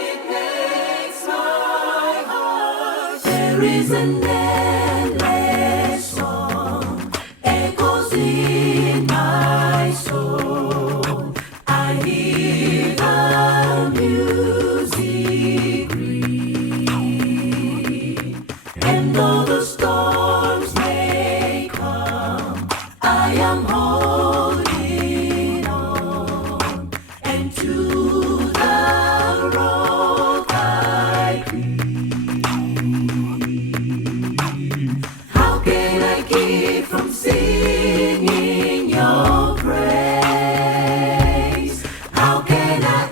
it makes my heart. There is an endless song echoes in my soul. I hear the music ring, and though the storms may come, I am holding on, and to the rock I cling. How can I keep from singing your praise? How can I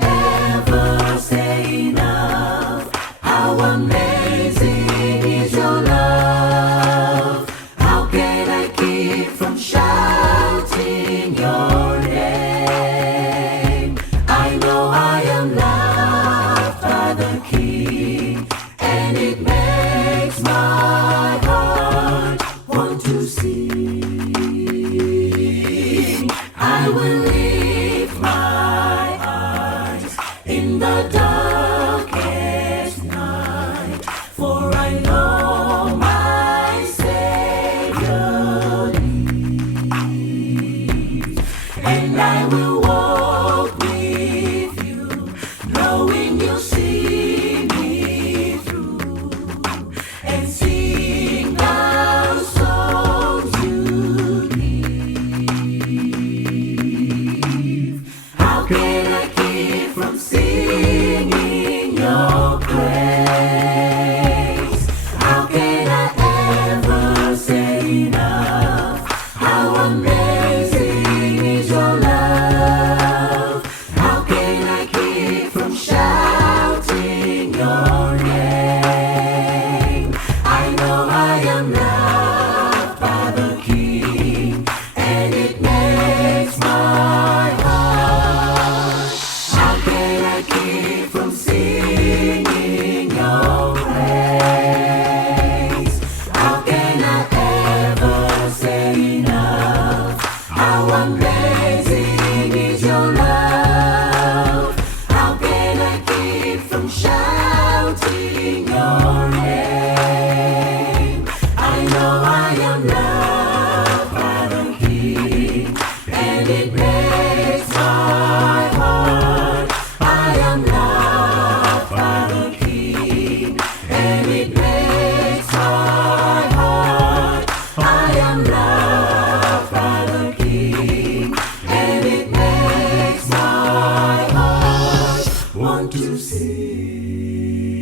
ever say enough? How amazing is your love? How can I keep from shouting your name? I know I am loved by the King, and it makes my heart want to sing. I will lift my eyes in the darkest night, for I know my Savior lives, and I will walk with you, knowing you'll see me through, and sing the songs you leave. How can I keep from singing your praise? How can I ever say enough? How amazing is your love? How can I keep from shouting your name? I know I am loved by the King, and it makes my heart. How can I keep from singing your praise? How can I ever say enough? How amazing is your love? How can I keep from shouting your name? I know I am loved by the King, and it makes my heart. I am loved by the King, and it makes my heart. I am loved by the King, and it makes my heart want to sing.